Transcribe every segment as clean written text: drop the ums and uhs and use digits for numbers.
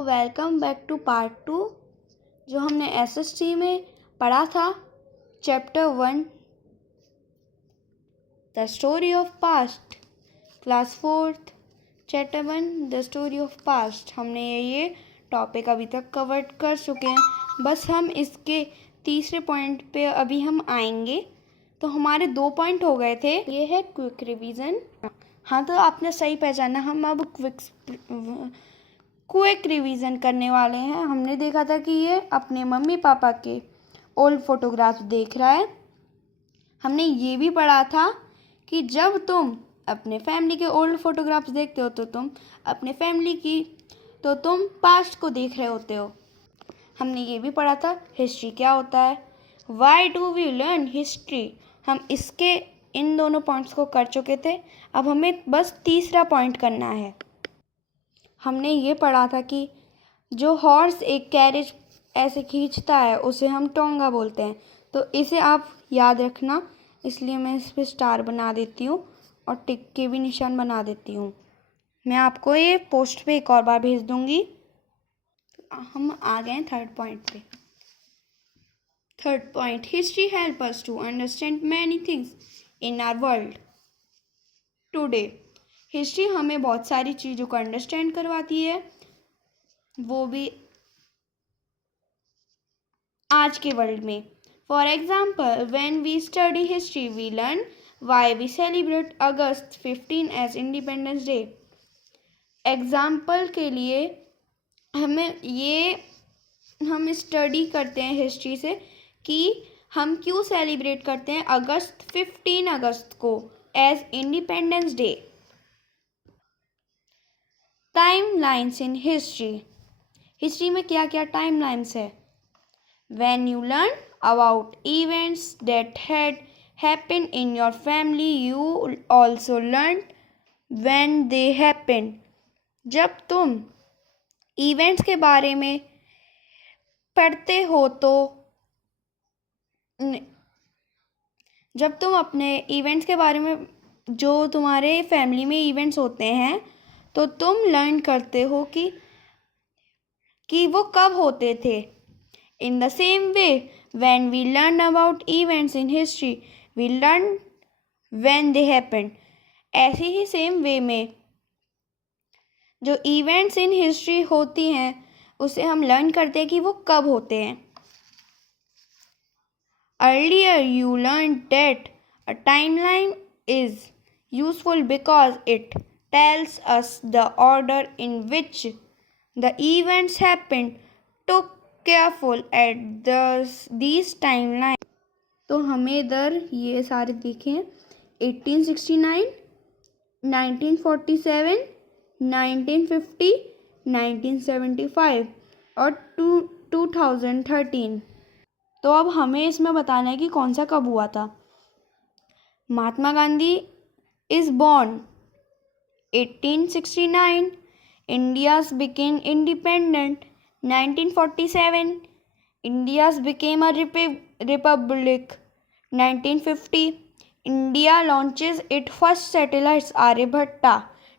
Welcome back two part 2 जो हमने SST में पढ़ा था। Chapter 1 the story of past, class 4th chapter 1 the story of past. हमने ये टॉपिक अभी तक कवर कर चुके हैं। बस हम इसके तीसरे पॉइंट पे अभी हम आएंगे। तो हमारे 2 पॉइंट हो गए थे। ये है क्विक रिवीजन। हाँ, तो आपने सही पहचाना। हम अब क्विक रिवीजन करने वाले हैं। हमने देखा था कि ये अपने मम्मी पापा के ओल्ड फोटोग्राफ्स देख रहा है। हमने ये भी पढ़ा था कि जब तुम अपने फैमिली के ओल्ड फोटोग्राफ्स देखते हो तो तुम अपने फैमिली की तुम पास्ट को देख रहे होते हो। हमने ये भी पढ़ा था हिस्ट्री क्या होता है, why do we learn history. हम इसके इन दोनों पॉइंट्स को कर चुके थे। अब हमें बस तीसरा पॉइंट करना है। हमने ये पढ़ा था कि जो हॉर्स एक कैरेज ऐसे खींचता है उसे हम टोंगा बोलते हैं। तो इसे आप याद रखना, इसलिए मैं इस पर स्टार बना देती हूँ और टिक के भी निशान बना देती हूँ। मैं आपको ये पोस्ट पे एक और बार भेज दूँगी। हम आ गए थर्ड पॉइंट पे। Third point, history help us to understand many things in our world today. History हमें बहुत सारी चीज़ों को अंडरस्टैंड करवाती है, वो भी आज के वर्ल्ड में। For example, when we study history we learn why we celebrate August 15 as independence day. Example के लिए हम स्टडी करते हैं हिस्ट्री से कि हम क्यों सेलिब्रेट करते हैं 15 अगस्त को as independence day. Time lines in history. History में क्या क्या टाइम लाइन्स है? When you learn about events that had happened in your family, you also learned when they happened. जब तुम इवेंट्स के बारे में पढ़ते हो तो जब तुम अपने इवेंट्स के बारे में जो तुम्हारे फैमिली में इवेंट्स होते हैं तो तुम लर्न करते हो कि वो कब होते थे। In the same way, when we learn about events in history, we learn when they happened. ऐसे ही सेम वे में जो इवेंट्स इन हिस्ट्री होती हैं उसे हम लर्न करते हैं कि वो कब होते हैं। Earlier you learned that a timeline is useful because it tells us the order in which the events happened. Took careful at these timeline. तो हमें इधर ये सारे देखें 1869, 1947, 1950, 1975 और 2013। तो अब हमें इसमें बताना है कि कौन सा कब हुआ था। Mahatma Gandhi is born 1869, India's became independent 1947, India's became a republic 1950, India launches its first satellites Aryabhatta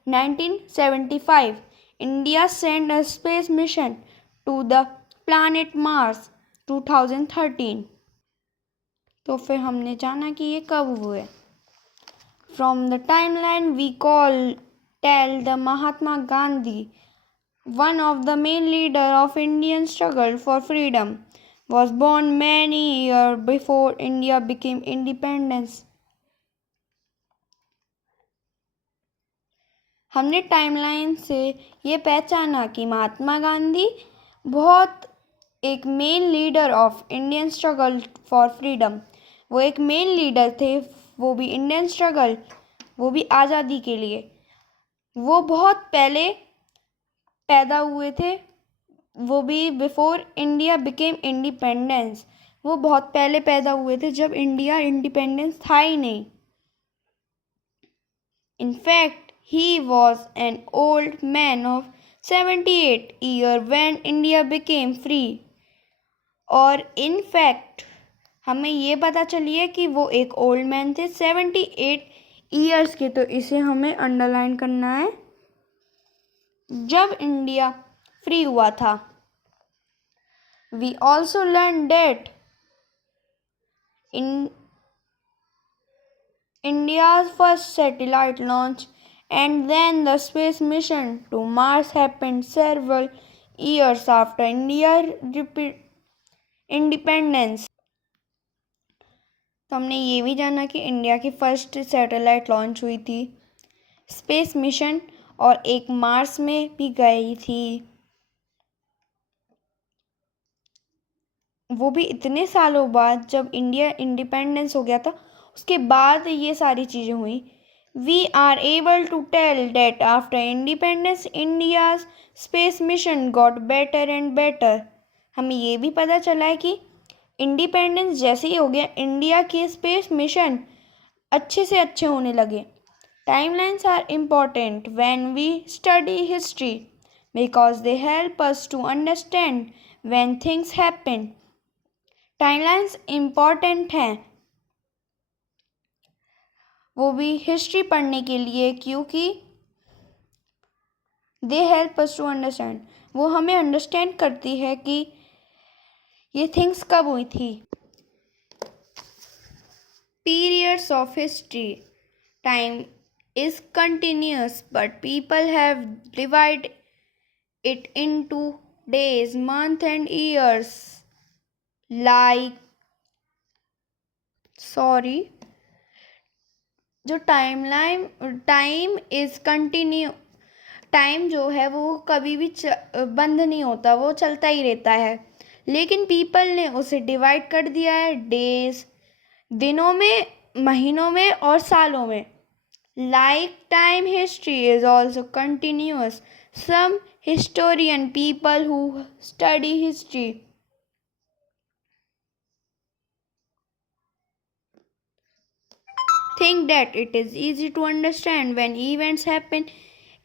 1975, India sent a space mission to the planet Mars 2013। तो फिर हमने जाना कि ये कब हुए। From the timeline we tell the Mahatma Gandhi, one of the main leaders of Indian struggle for freedom, was born many years before India became independent. हमने timeline से ये पहचाना कि महात्मा गांधी बहुत एक main leader of Indian struggle for freedom, वो एक main leader थे, वो भी इंडियन स्ट्रगल, वो भी आज़ादी के लिए। वो बहुत पहले पैदा हुए थे, वो भी बिफोर इंडिया बिकेम इंडिपेंडेंस। वो बहुत पहले पैदा हुए थे जब इंडिया इंडिपेंडेंस था ही नहीं। In fact he was an old man of 78 year when India became free. और इनफैक्ट हमें ये पता चली है कि वो एक ओल्ड मैन थे 78 ईयर्स के। तो इसे हमें अंडरलाइन करना है। जब इंडिया फ्री हुआ था। We also learn date in India's first satellite launch and then the space mission to Mars happened several years after independence. तो हमने ये भी जाना कि इंडिया की फर्स्ट सैटेलाइट लॉन्च हुई थी, स्पेस मिशन, और एक मार्स में भी गई थी। वो भी इतने सालों बाद, जब इंडिया इंडिपेंडेंस हो गया था उसके बाद ये सारी चीज़ें हुई। We are able to tell date after independence India's space mission got better and better. हमें ये भी पता चला है कि इंडिपेंडेंस जैसे ही हो गया, इंडिया के स्पेस मिशन अच्छे से अच्छे होने लगे। Timelines are important when we study history because they help us to understand when things happen. Timelines important हैं वो भी हिस्ट्री पढ़ने के लिए, क्योंकि they help us to understand, वो हमें अंडरस्टैंड करती है कि ये थिंग्स कब हुई थी। Periods of history, time is continuous but people have divide it into days, month and years. जो टाइम इज कंटिन्यू, टाइम जो है वो कभी भी बंद नहीं होता, वो चलता ही रहता है। लेकिन पीपल ने उसे डिवाइड कर दिया है डेज, दिनों में, महीनों में और सालों में। Like time history is also continuous. Some historian people who study history think that it is easy to understand when events happen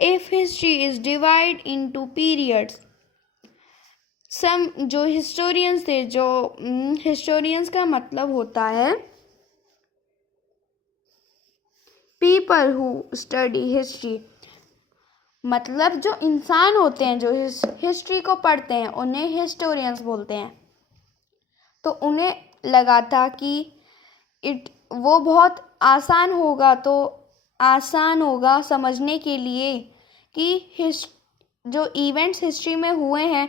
if history is divided into periods. जो हिस्टोरियंस थे, जो हिस्टोरियंस का मतलब होता है पीपल हु स्टडी हिस्ट्री, मतलब जो इंसान होते हैं जो हिस्ट्री को पढ़ते हैं उन्हें हिस्टोरियंस बोलते हैं। तो उन्हें लगा था कि वो बहुत आसान होगा समझने के लिए कि जो इवेंट्स हिस्ट्री में हुए हैं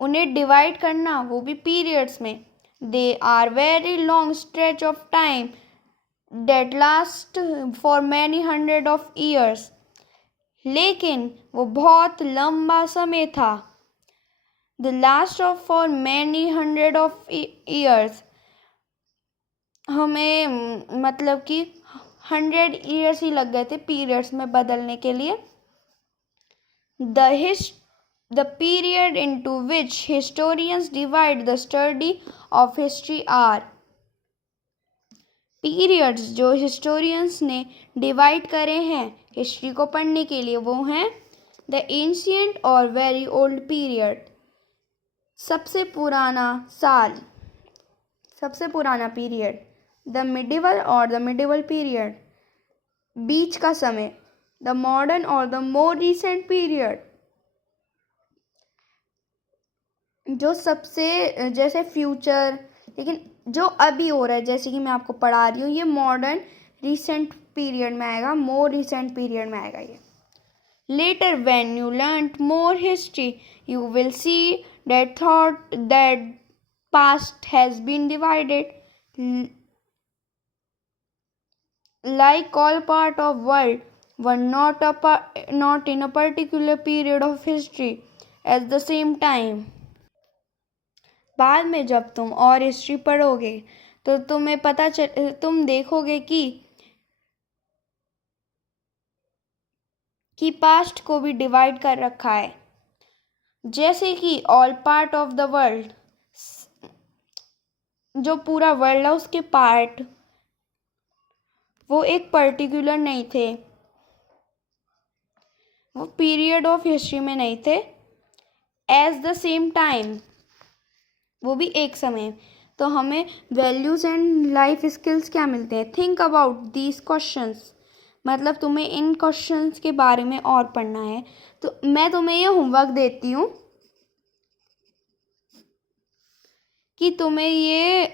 उन्हें डिवाइड करना, वो भी पीरियड्स में। They are very long stretch of time that last for many hundred of years. लेकिन वो बहुत लंबा समय था, the last of for many hundred of years. हमें मतलब कि 100 ईयर्स ही लग गए थे पीरियड्स में बदलने के लिए। The period into which historians divide the study of history are, periods जो historians ने डिवाइड करे हैं हिस्ट्री को पढ़ने के लिए, वो हैं the ancient और very old period, सबसे पुराना पीरियड, द मिडिवल और द मिडिवल पीरियड, बीच का समय, द मॉडर्न और द मोर रिसेंट पीरियड, जो सबसे जैसे फ्यूचर, लेकिन जो अभी हो रहा है, जैसे कि मैं आपको पढ़ा रही हूँ, ये मॉडर्न रिसेंट पीरियड में आएगा, मोर रिसेंट पीरियड में आएगा ये। Later when you learn more history you will see that thought that past has been divided like all part of world were not in a particular period of history at the same time. बाद में जब तुम और history पढ़ोगे तो तुम्हें तुम देखोगे कि पास्ट को भी डिवाइड कर रखा है, जैसे कि all part of the world, जो पूरा वर्ल्ड है उसके पार्ट, वो एक पर्टिकुलर नहीं थे, वो पीरियड ऑफ हिस्ट्री में नहीं थे। एट द सेम टाइम, वो भी एक समय। तो हमें वैल्यूज एंड लाइफ स्किल्स क्या मिलते हैं? Think about these questions. मतलब तुम्हें इन क्वेश्चंस के बारे में और पढ़ना है, तो मैं तुम्हें ये होमवर्क देती हूँ कि तुम्हें ये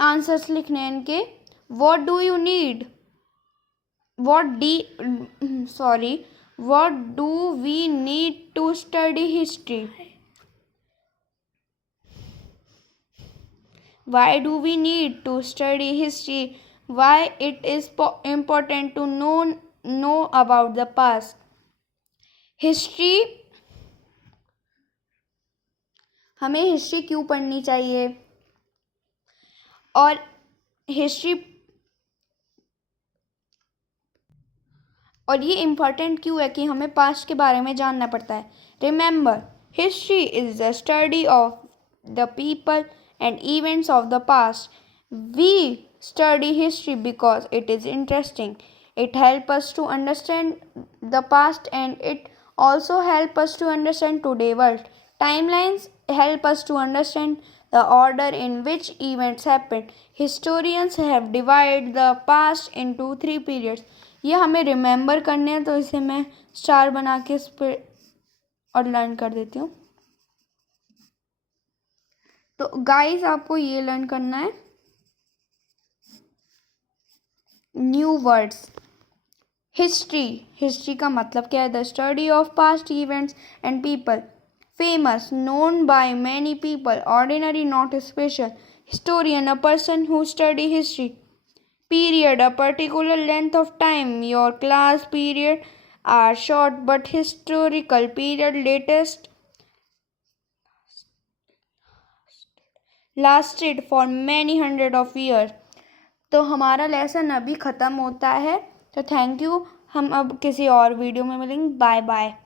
आंसर्स लिखने हैं इनके। What do you need, what do we need to study history, why do we need to study history, why it is important to know about the past. History, हमें हिस्ट्री क्यों पढ़नी चाहिए और हिस्ट्री और ये इम्पॉर्टेंट क्यों है कि हमें पास्ट के बारे में जानना पड़ता है। Remember, history is the study of the people and events of the past. We study history because it is interesting. It helps us to understand the past and it also helps us to understand today's world. Timelines help us to understand the order in which events happen. Historians have divided the past into 3 periods. ये हमें remember करने हैं, तो इसे मैं star बना के इस पर और लर्न कर देती हूँ। तो गाइस आपको ये लर्न करना है न्यू वर्ड्स। हिस्ट्री का मतलब क्या है? The study of past events and people. Famous, known by many people, ordinary not special. Historian, a person who study history. Period, a particular length of time. Your class period are short but historical period lasted for many hundred of years. तो हमारा lesson अभी ख़त्म होता है, तो thank you. हम अब किसी और वीडियो में मिलेंगे। Bye bye.